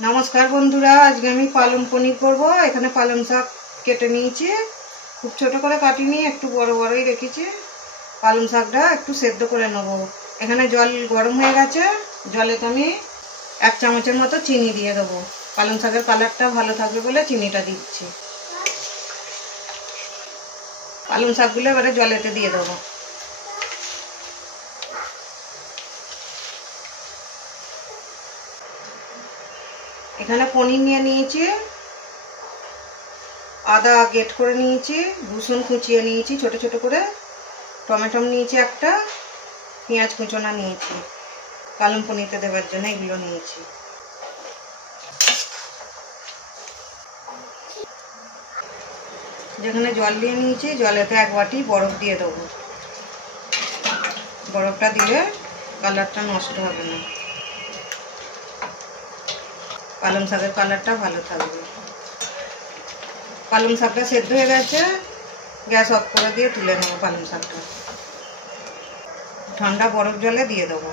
नमस्कार बंधुरा आज के आमी पालং पनीर करब। एखाने पालং शाक केटे निয়েছি, खूब छोटो करे काटिনি, एकटू बड़ बड़ई रेखेছি। पालং शाकटा एकटू सेদ্ধ करे नेব। एखाने जल गरम হয়ে গেছে, জলেতে আমি 1 চামচের মতো চিনি দিয়ে দেব। পালং শাকের কালারটা ভালো থাকবে বলে চিনিটা দিচ্ছি। পালং শাকগুলো এবারে জলেতে দিয়ে দেব। এখানে পনির নিয়ে নিয়েছি, আদা গ্রেট করে নিয়েছি, রসুন কুচিয়ে নিয়েছি ছোট ছোট করে, টমেটো নিয়েছি একটা, পেঁয়াজ কুচোনা নিয়েছি পালং পনিরতে দেওয়ার জন্য এগুলো নিয়েছি। যেখানে জল দিয়ে নিয়েছি জলেতে 1 বাটি বরফ দিয়ে দেব। বরফটা দিলে কালারটা নষ্ট হবে না, পালং শাকের কালারটা ভালো থাকবে। পালং শাকটা সেদ্ধ হয়ে গেছে, গ্যাস অফ করে দিয়ে তুলে নেব। পালং শাকটা ঠান্ডা বরফ জলে দিয়ে দেব।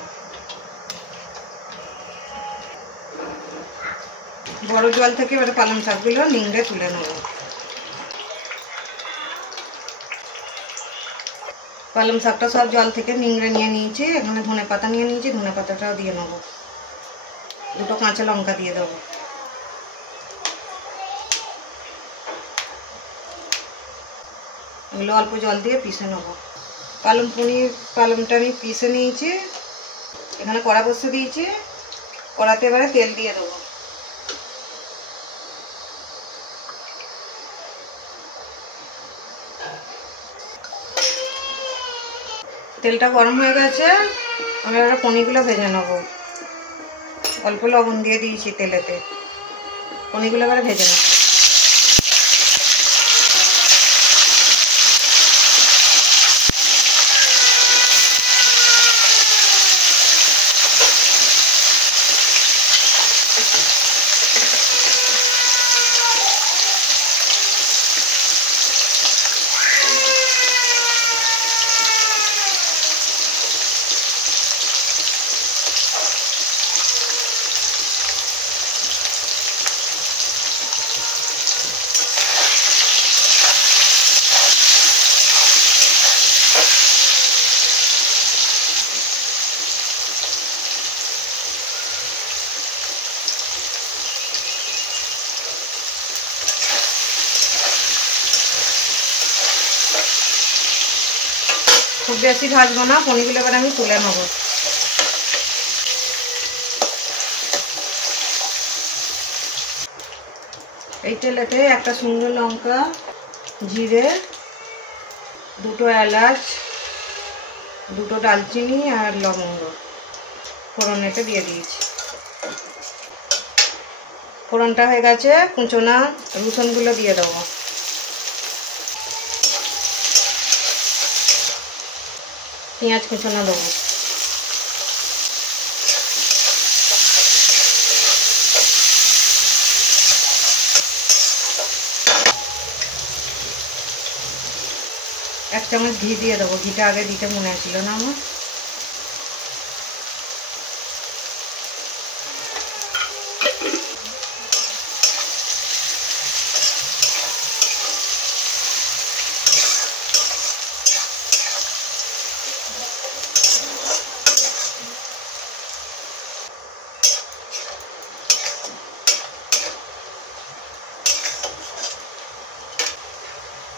বরফ জল থেকে এবারে পালং শাকগুলো নিংড়ে তুলে নেব। পালং শাকটা সব জল থেকে নিংড়ে নিয়ে নিয়েছি। এখানে ধনে পাতা নিয়ে নিয়েছি, ধনে পাতাটাও দিয়ে নেব। দুটো কাঁচা লঙ্কা দিয়ে দেব। এগুলো অল্প জল দিয়ে পিষে নেব। পালংটা আমি পিষে নিয়েছি। এখানে কড়া বসিয়ে দিয়েছি, কড়াতে এবারে তেল দিয়ে দেবো। তেলটা গরম হয়ে গেছে, আমি এবারে পনিরগুলো ভেজে নেব। অল্প লবণ দিয়ে দিয়েছি তেলেতে, পনিরগুলো এবারে ভেজে নেব। খুব বেশি ভাজবো না, পনিরগুলো এবার আমি তুলে নেব। এই তেলেতে একটা শুকনো লঙ্কা, জিরে, দুটো এলাচ, দুটো দারচিনি আর লবঙ্গ ফোড়নেতে দিয়ে দিয়েছি। ফোড়নটা হয়ে গেছে, কুচোনা রসুনগুলো দিয়ে দেবো। পেঁয়াজ কুচোনা দেবো। এক চামচ ঘি দিয়ে দেবো। ঘিটা আগে দিতে মনে ছিল না আমার।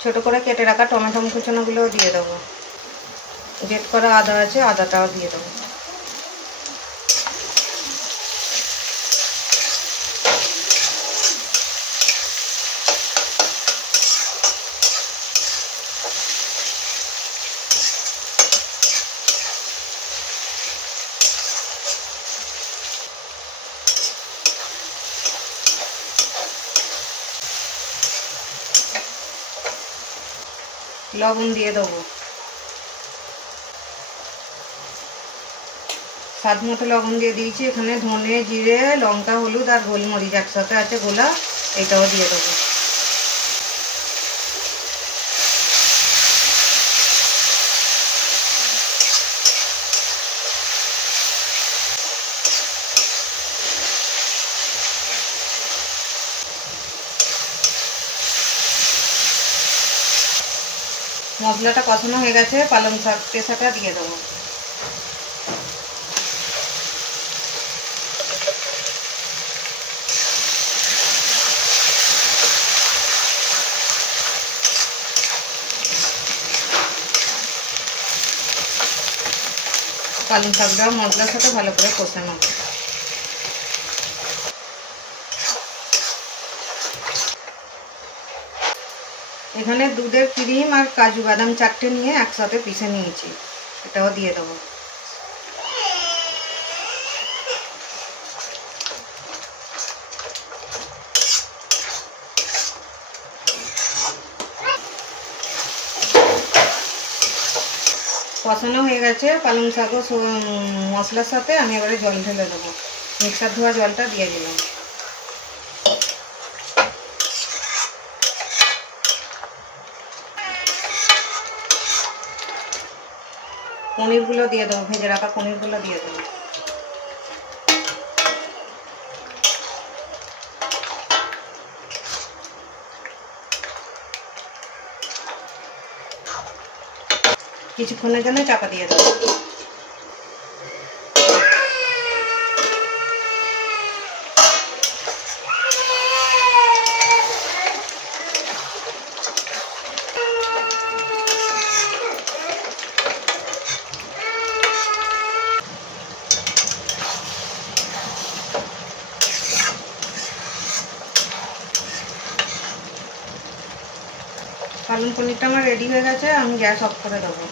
ছোট করে কেটে রাখা টমেটো কুচোনাগুলোও দিয়ে দেবো। গ্রেট করা আদা আছে, আদাটাও দিয়ে দেবো। লবণ দিয়ে দেবো, স্বাদ মতো লবণ দিয়ে দিয়েছি। এখানে ধনে, জিরে, লঙ্কা, হলুদ আর গোলমরিচ একসাথে আছে গোলা, এটাও দিয়ে দেবো। মশলাটা কষানো হয়ে গেছে, পালং শাক পেঁচাটা দিয়ে দেবো। পালং শাকটা মশলার সাথে ভালো করে কষানো। এখানে দুধের ক্রিম আর কাজু বাদাম চারটে নিয়ে একসাথে পিষে নিয়েছি, এটাও দিয়ে দেবো। কষানো হয়ে গেছে পালং শাক মশলার সাথে। আমি এবারে জল ঢেলে দেবো, মিক্সার ধোয়া জলটা দিয়ে দিলাম। পনিরগুলো দিয়ে দেবো, ভেজে রাখা পনিরগুলো দিয়ে দেবো। কিছুক্ষণের জন্য চাপা দিয়ে দেবো। পালং পনিরটা আমার রেডি হয়ে গেছে, আমি গ্যাস অফ করে দেবো।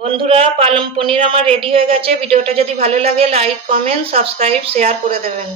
বন্ধুরা, পালং পনির আমার রেডি হয়ে গেছে। ভিডিওটা যদি ভালো লাগে লাইক, কমেন্ট, সাবস্ক্রাইব, শেয়ার করে দেবেন।